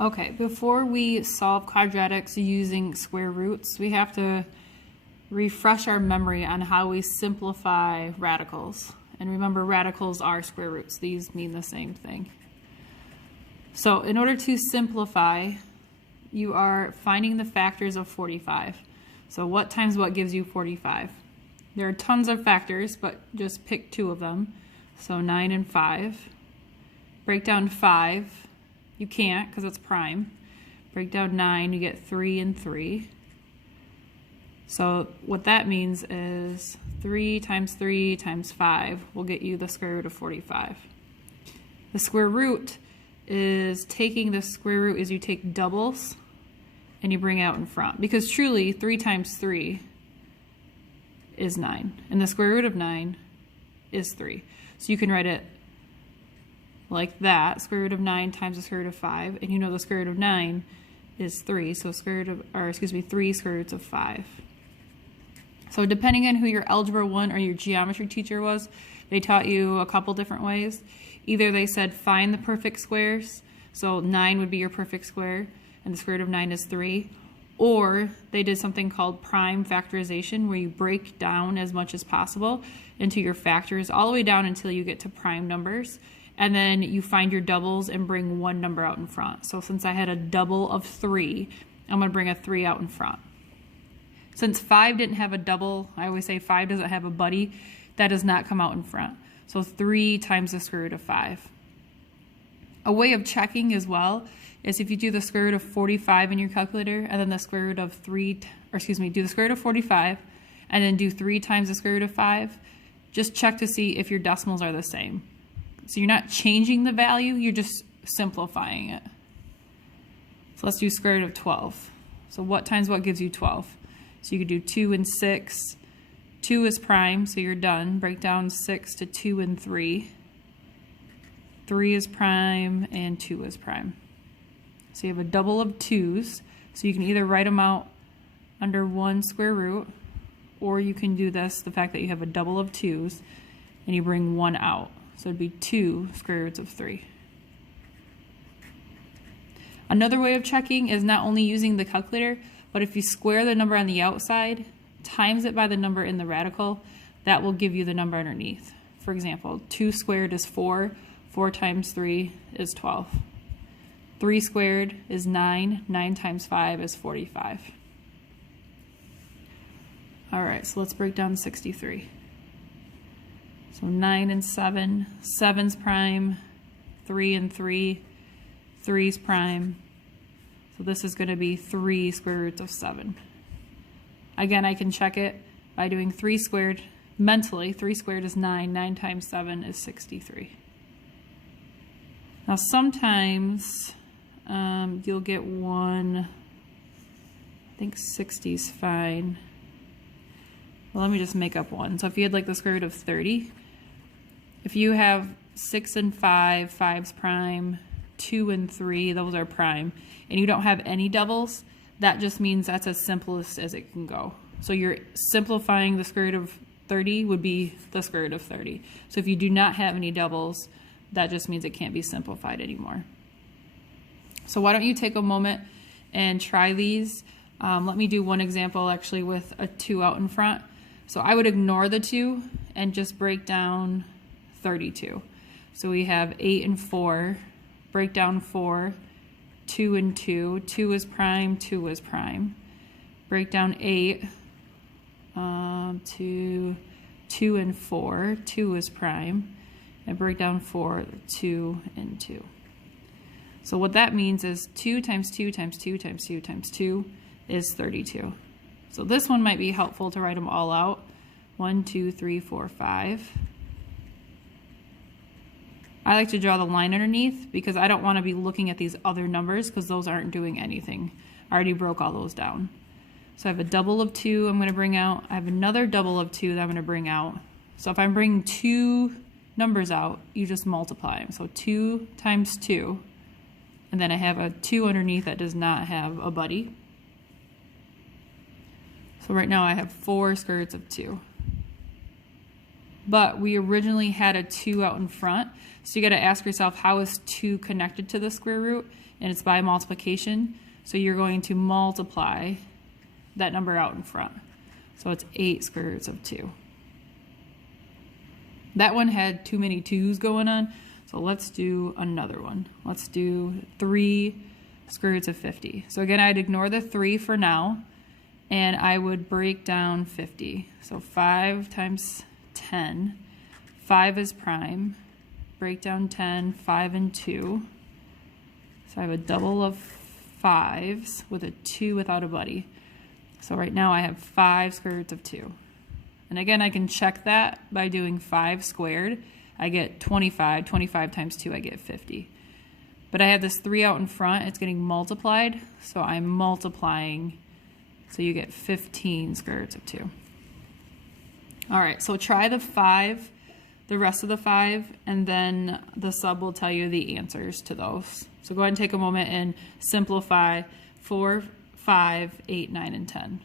Okay, before we solve quadratics using square roots, we have to refresh our memory on how we simplify radicals. And remember, radicals are square roots. These mean the same thing. So in order to simplify, you are finding the factors of 45. So what times what gives you 45? There are tons of factors, but just pick two of them. So 9 and 5. Break down 5. You can't because it's prime. Break down 9, you get 3 and 3. So what that means is 3 times 3 times 5 will get you the square root of 45. The square root is taking the square root is you take doubles and you bring out in front. Because truly, 3 times 3 is 9. And the square root of 9 is 3. So you can write it like that, square root of 9 times the square root of 5, and you know the square root of 9 is 3, so square root of, or excuse me, 3 square roots of 5. So depending on who your Algebra 1 or your geometry teacher was, they taught you a couple different ways. Either they said find the perfect squares, so 9 would be your perfect square, and the square root of 9 is 3, or they did something called prime factorization, where you break down as much as possible into your factors all the way down until you get to prime numbers. And then you find your doubles and bring one number out in front. So since I had a double of 3, I'm going to bring a 3 out in front. Since 5 didn't have a double, I always say 5 doesn't have a buddy, that does not come out in front. So 3 times the square root of 5. A way of checking as well is if you do the square root of 45 in your calculator and then the square root of do the square root of 45 and then do 3 times the square root of 5, just check to see if your decimals are the same. So you're not changing the value, you're just simplifying it. So let's do square root of 12. So what times what gives you 12? So you could do 2 and 6. 2 is prime, so you're done. Break down 6 to 2 and 3. 3 is prime and 2 is prime. So you have a double of 2's. So you can either write them out under one square root, or you can do this, the fact that you have a double of 2's, and you bring one out. So it'd be 2 square roots of 3. Another way of checking is not only using the calculator, but if you square the number on the outside, times it by the number in the radical, that will give you the number underneath. For example, 2 squared is 4. 4 times 3 is 12. 3 squared is 9. 9 times 5 is 45. All right, so let's break down 63. So 9 and 7, 7's prime, 3 and 3, 3's prime. So this is going to be 3 square roots of 7. Again, I can check it by doing 3 squared mentally. 3 squared is 9, 9 times 7 is 63. Now sometimes you'll get one, I think 60 is fine. Well, let me just make up one. So if you had like the square root of 30, if you have 6 and 5, 5's prime, 2 and 3, those are prime, and you don't have any doubles, that just means that's as simplest as it can go. So you're simplifying the square root of 30 would be the square root of 30. So if you do not have any doubles, that just means it can't be simplified anymore. So why don't you take a moment and try these. Let me do one example actually with a 2 out in front. So I would ignore the 2 and just break down 32. So we have 8 and 4, break down 4, 2 and 2, 2 is prime, 2 is prime. Break down 8 to 2 and 4, 2 is prime. And break down 4, 2 and 2. So what that means is 2 times 2 times 2 times 2 times 2 is 32. So this one might be helpful to write them all out. 1, 2, 3, 4, 5. I like to draw the line underneath because I don't want to be looking at these other numbers because those aren't doing anything. I already broke all those down. So I have a double of 2 I'm going to bring out. I have another double of 2 that I'm going to bring out. So if I'm bringing 2 numbers out, you just multiply them. So 2 times 2. And then I have a 2 underneath that does not have a buddy. So right now I have 4 square roots of 2. but we originally had a 2 out in front. So you got to ask yourself, how is 2 connected to the square root? And it's by multiplication. So you're going to multiply that number out in front. So it's 8 square roots of 2. That one had too many 2's going on. So let's do another one. Let's do 3 square roots of 50. So again, I'd ignore the 3 for now, and I would break down 50. So 5 times 10. 5 is prime. Break down 10, 5 and 2. So I have a double of 5's with a 2 without a buddy. So right now I have 5 square roots of 2. And again, I can check that by doing 5 squared. I get 25. 25 times 2, I get 50. But I have this 3 out in front. It's getting multiplied. So I'm multiplying. So you get 15 square roots of 2. All right, so try the 5, the rest of the 5, and then the sub will tell you the answers to those. So go ahead and take a moment and simplify 4, 5, 8, 9, and 10.